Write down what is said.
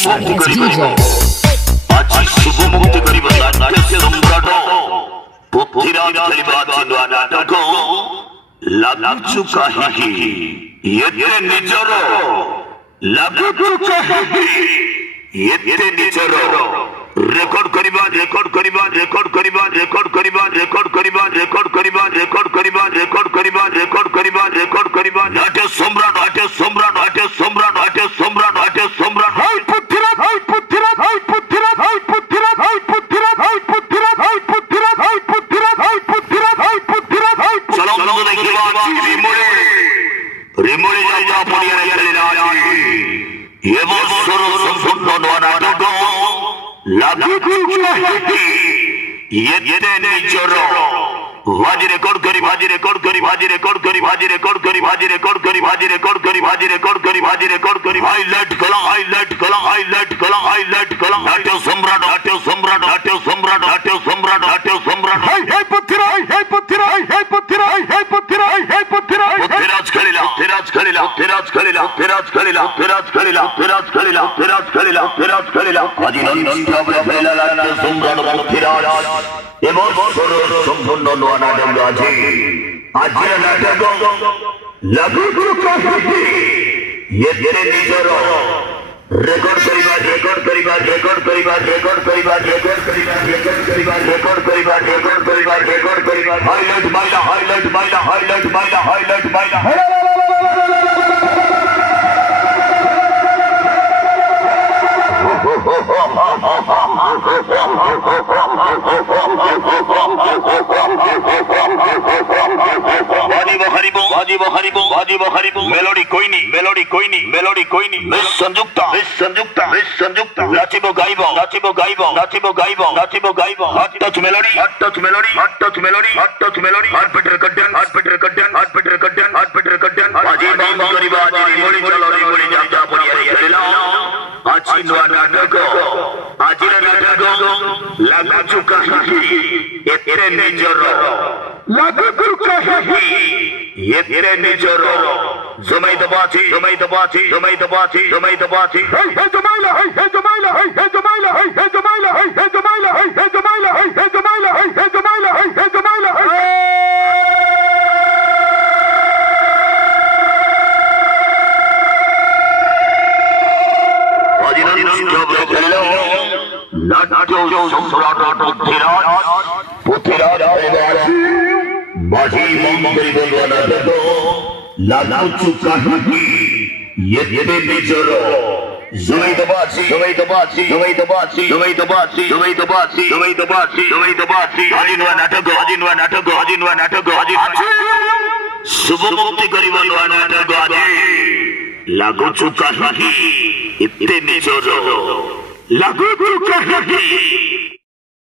It's DJ. आज शुभ मुक्ति करिबा नाट्य सम्राट पृथ्वीराज खेलिबा नूआ नाटक लागुचु काहीकि एते निजर लागुचु काहीकि एते निजर रेकॉर्ड करिबा नाट्य सम्राट हाय रिमोड़ी जाया पड़िया ये बसर संपूर्ण नूआ नाटक लागुचु काहीकि एते निजर भाजी रेकॉर्ड करी हाईलाइट कला नाट्य सम्राट पृथ्वीराज खलिला আজি নন্দিত হবে ফেলা নাট্য সম্রাট পৃথ্বীরাজ এবং সম্পূর্ণ নূয়া নাটক আছে আজকের নাটক লাগুচু কাহিনী এতে নিজর रेकॉर्ड करिबा हाईलाइट माइला मेलोडी कोई नहीं मिस संयुक्ता नाचिबो गाइबो हॉट टच मेलोडी हॉट पेटर कट्टन बाजी बम करिबा आज रिमोडी चलो रिमोडी जाता पड़िया खेला आज नूआ नाटक लागुचु काहीकि एते निजर लागुचु काहीकि एते निजर जमाई दबाची हे जमाइला नाट्य सम्राट पृथ्वीराज बाजी बम करिबो नाटक लागुचु काहीकि एते निजर जमाई दबाची আজি নূয়া নাটক शुभ मुक्ति करिबा नूआ नाटक आज लागुचु काहीकि एते निजर लागुचु काहीकि